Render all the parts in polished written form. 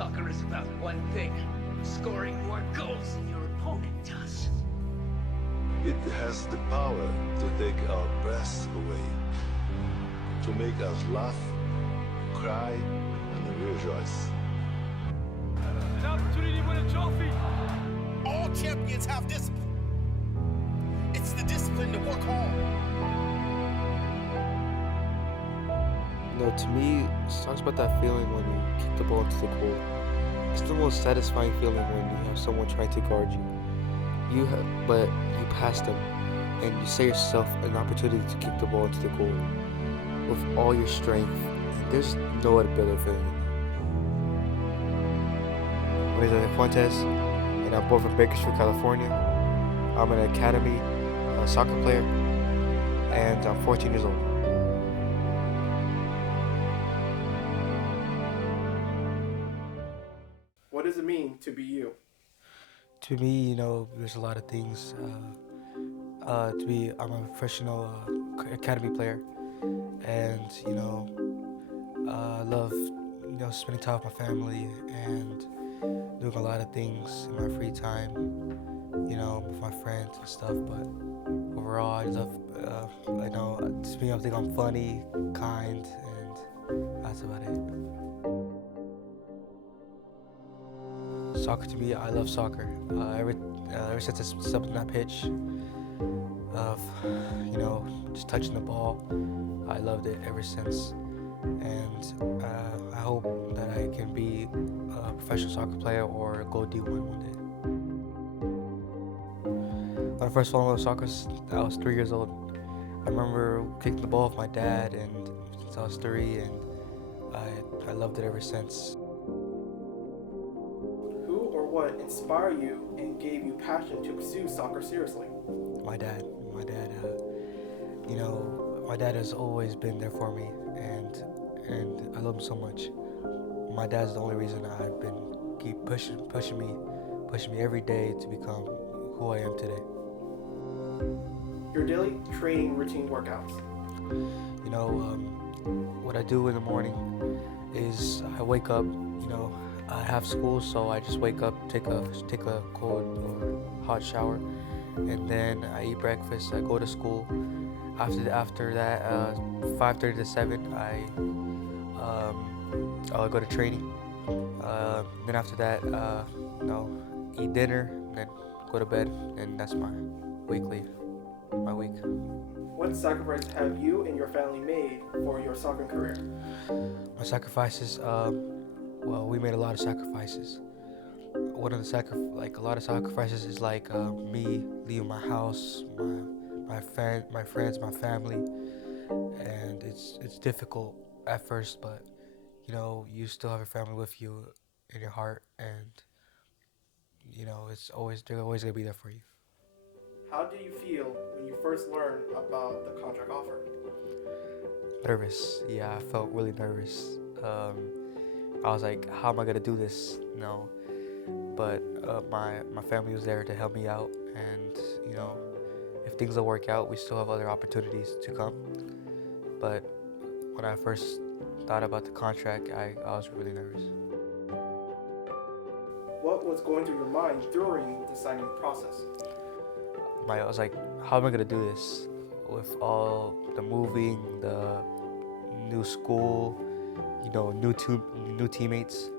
Soccer is about one thing: scoring more goals than your opponent does. It has the power to take our breaths away, to make us laugh, cry, and rejoice. An opportunity to win a trophy. All champions have discipline. It's the discipline to work hard. To me, it talks about that feeling when you kick the ball into the goal. It's the most satisfying feeling when you have someone trying to guard you. But you pass them, and you set yourself an opportunity to kick the ball into the goal with all your strength. And there's no other better feeling. My name is Fuentes, and I'm born from Bakersfield, California. I'm an academy soccer player, and I'm 14 years old. What does it mean to be you? To me, there's a lot of things. I'm a professional academy player, and I love spending time with my family and doing a lot of things in my free time, with my friends and stuff. But overall, I love, just being able to think I'm funny, kind, and that's about it. Soccer to me, I love soccer. Ever since I stepped on that pitch of, just touching the ball, I loved it ever since. And I hope that I can be a professional soccer player or go D1 one day. When I first fell in love with soccer, I was 3 years old. I remember kicking the ball with my dad, and since I was 3, and I loved it ever since. What inspired you and gave you passion to pursue soccer seriously? My dad. My dad has always been there for me, and I love him so much. My dad's the only reason I've been keep pushing me every day to become who I am today. Your daily training routine workouts. What I do in the morning is I wake up. I have school, so I just wake up, take a cold or hot shower, and then I eat breakfast. I go to school. After that, 5:30 to 7, I'll go to training. Then after that, eat dinner, then go to bed, and that's my week. What sacrifices have you and your family made for your soccer career? My sacrifices. Well, we made a lot of sacrifices. One of the a lot of sacrifices is me leaving my house, my friends, my family, and it's difficult at first, but you still have your family with you in your heart, and they're always gonna be there for you. How do you feel when you first learned about the contract offer? Nervous. Yeah, I felt really nervous. I was like, how am I gonna do this? But my family was there to help me out, and if things don't work out, we still have other opportunities to come. But when I first thought about the contract, I was really nervous. What was going through your mind during the signing process? I was like, how am I gonna do this with all the moving, the new school, new teammates.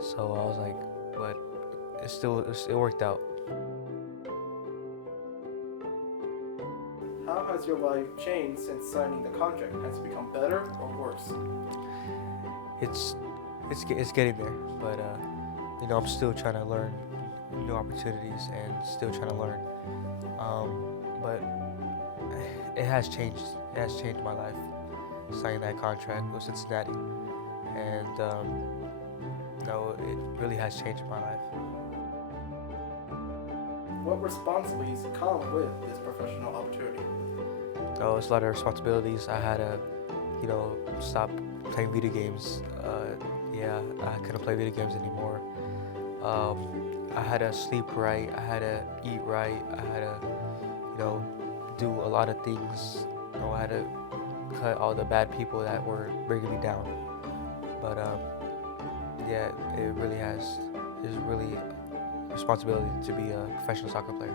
So I was like, but it worked out. How has your life changed since signing the contract? Has it become better or worse? It's getting there, but I'm still trying to learn new opportunities and still trying to learn. But it has changed. It has changed my life. Signing that contract with Cincinnati, and it really has changed my life. What responsibilities come with this professional opportunity? It's a lot of responsibilities. I had to, stop playing video games. I couldn't play video games anymore. I had to sleep right. I had to eat right. I had to, do a lot of things. I had to cut all the bad people that were bringing me down. But yeah, it really has. It's really a responsibility to be a professional soccer player.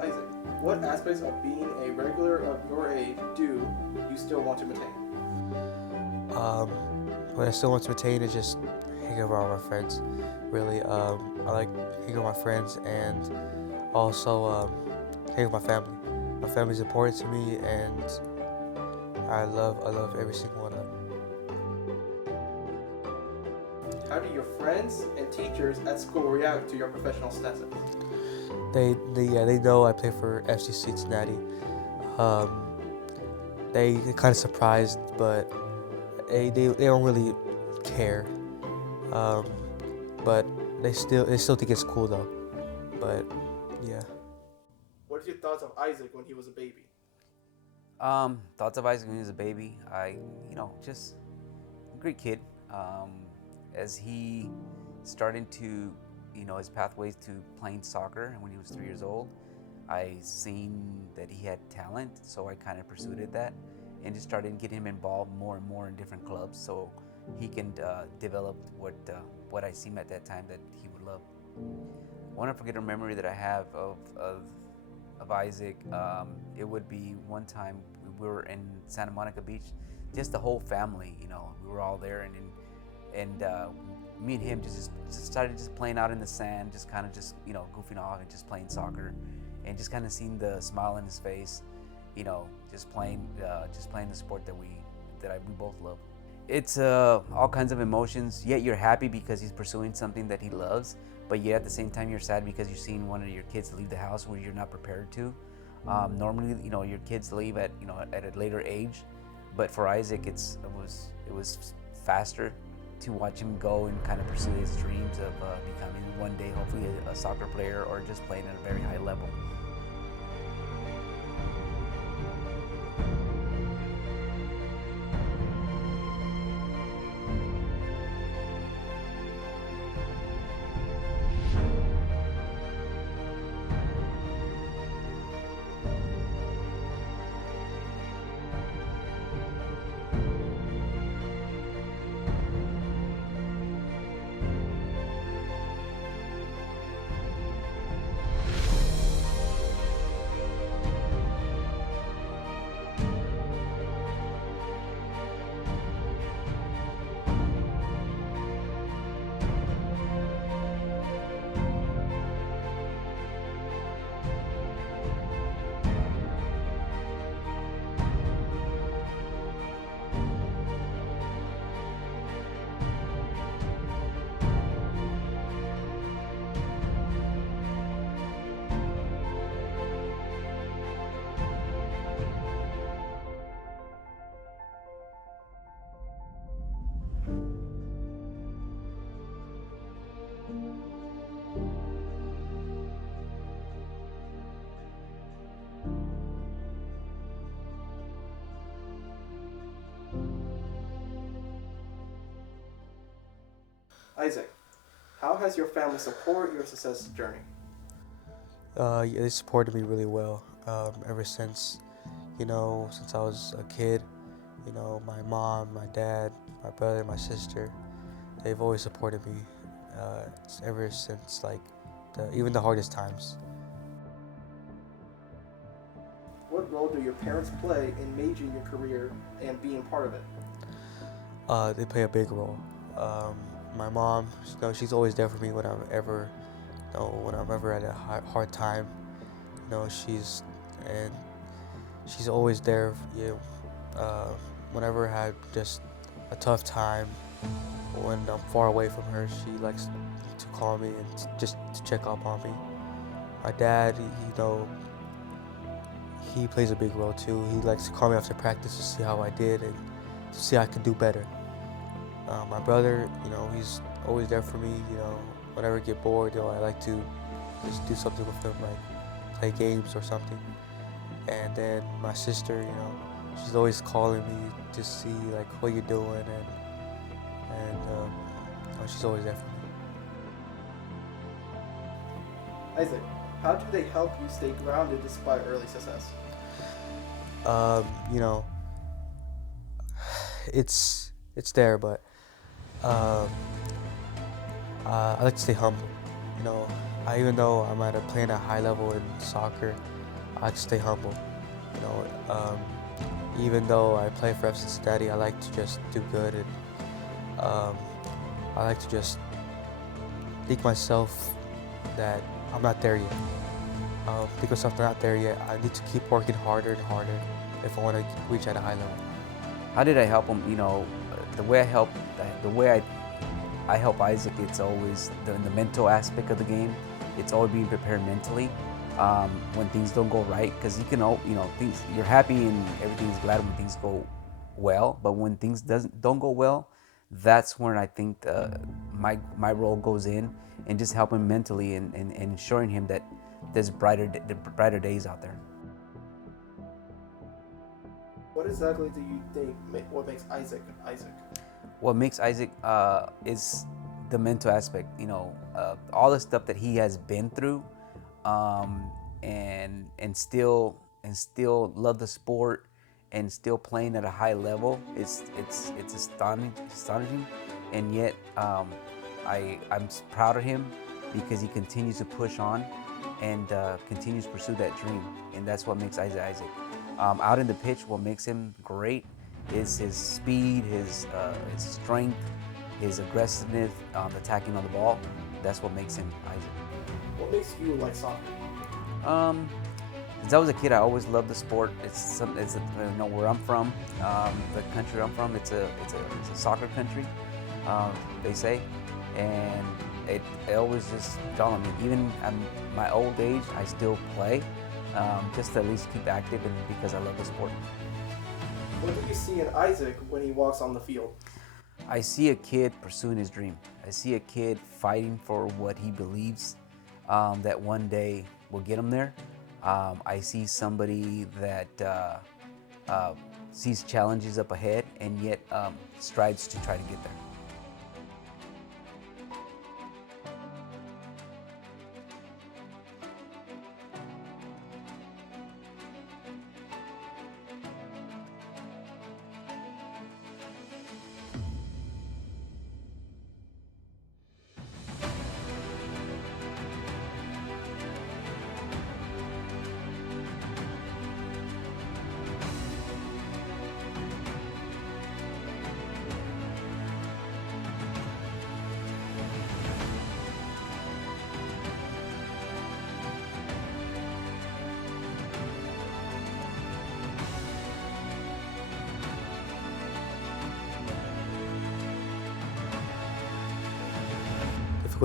Isaac, what aspects of being a regular of your age do you still want to maintain? What I still want to maintain is just hanging around with my friends. Really, I like hanging with my friends and also hanging with my family. My family is important to me, and I love every single one of them. How do your friends and teachers at school react to your professional status? They know I play for FC Cincinnati. They kind of surprised, but they don't really care. But they still think it's cool though. But yeah. What are your thoughts of Isaac when he was a baby? Thoughts of Isaac when he was a baby. Just a great kid. As he started to, his pathways to playing soccer when he was 3 years old, I seen that he had talent, so I kind of pursued that and just started getting him involved more and more in different clubs so he can develop what I seen at that time that he would love. One unforgettable memory that I have of Isaac, it would be one time we were in Santa Monica Beach, just the whole family, we were all there, and me and him just started just playing out in the sand, just kind of goofing off and just playing soccer, and just kind of seeing the smile on his face, just playing the sport that we both love. It's all kinds of emotions. Yet you're happy because he's pursuing something that he loves, but yet at the same time you're sad because you're seeing one of your kids leave the house where you're not prepared to. Normally, your kids leave at a later age, but for Isaac, it was faster to watch him go and kind of pursue his dreams of becoming one day hopefully a soccer player or just playing at a very high level. Isaac, how has your family supported your success journey? Yeah, they supported me really well ever since I was a kid. My mom, my dad, my brother, my sister, they've always supported me ever since even the hardest times. What role do your parents play in making your career and being part of it? They play a big role. My mom, she's always there for me when I'm ever at a hard time. She's always there. Whenever I had just a tough time, when I'm far away from her, she likes to call me and just to check up on me. My dad, he plays a big role too. He likes to call me after practice to see how I did and to see how I can do better. My brother, he's always there for me. Whenever I get bored, I like to just do something with him, like play games or something. And then my sister, she's always calling me to see what you're doing, and she's always there for me. Isaac, how do they help you stay grounded despite early success? It's there, but I like to stay humble. You know, even though I'm playing at a high level in soccer, I like to stay humble. You know, even though I play for FC Cincinnati, I like to just do good, and I like to just think myself that I'm not there yet. Think myself not there yet. I need to keep working harder and harder if I want to reach at a high level. How did I help him? You know, the way I help Isaac, it's always the mental aspect of the game. It's always being prepared mentally when things don't go right, because you can, you know, you're happy and everything's glad when things go well, but when things don't go well, that's when I think my role goes in, and just helping mentally and ensuring him that there's brighter days out there. What exactly do you think what makes Isaac Isaac? What makes Isaac is the mental aspect. You know, all the stuff that he has been through, and still love the sport and still playing at a high level. It's astonishing, and yet I'm proud of him because he continues to push on and continues to pursue that dream, and that's what makes Isaac Isaac. Out in the pitch, what makes him great is his speed, his strength, his aggressiveness, attacking on the ball. That's what makes him Isaac. What makes you like soccer? Since I was a kid, I always loved the sport. You know, where I'm from, the country I'm from, it's a soccer country, they say, and it always just dawned on me. Even at my old age, I still play, just to at least keep active, and because I love the sport. What do you see in Isaac when he walks on the field? I see a kid pursuing his dream. I see a kid fighting for what he believes that one day will get him there. I see somebody that sees challenges up ahead and yet strives to try to get there.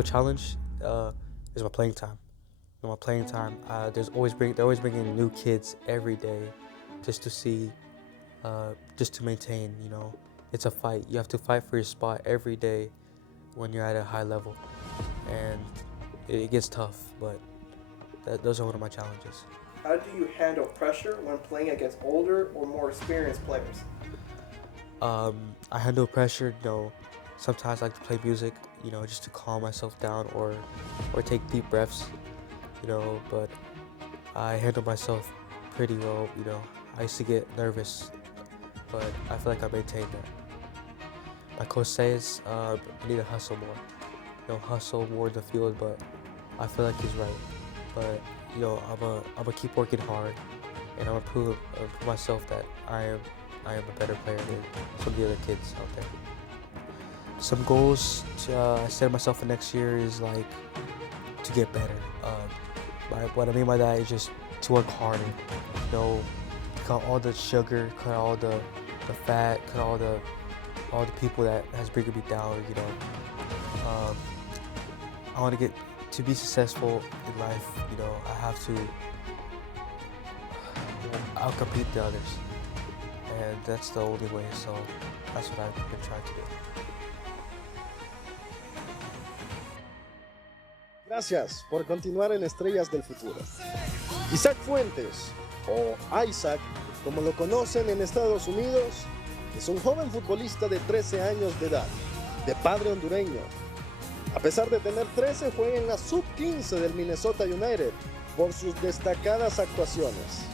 Challenge is my playing time. In my playing time, they're always bringing new kids every day, just to see, just to maintain. You know, it's a fight. You have to fight for your spot every day when you're at a high level, and it gets tough. But those are one of my challenges. How do you handle pressure when playing against older or more experienced players? I handle pressure. You know, sometimes I like to play music, you know, just to calm myself down, or take deep breaths, you know, but I handle myself pretty well, you know. I used to get nervous, but I feel like I maintained that. My coach says I need to hustle more, you know, hustle more in the field, but I feel like he's right. But, you know, I'm gonna keep working hard, and I'm gonna prove myself that I am a better player than some of the other kids out there. Some goals I set myself for next year is like to get better. What I mean by that is just to work harder. You know, cut all the sugar, cut all the fat, cut all the people that has bringing me down. You know, I want to be successful in life. You know, I have to outcompete the others, and that's the only way. So that's what I've been trying to do. Gracias por continuar en Estrellas del Futuro. Isaac Fuentes, o Isaac, como lo conocen en Estados Unidos, es un joven futbolista de 13 años de edad, de padre hondureño. A pesar de tener 13, juega en la sub-15 del Minnesota United por sus destacadas actuaciones.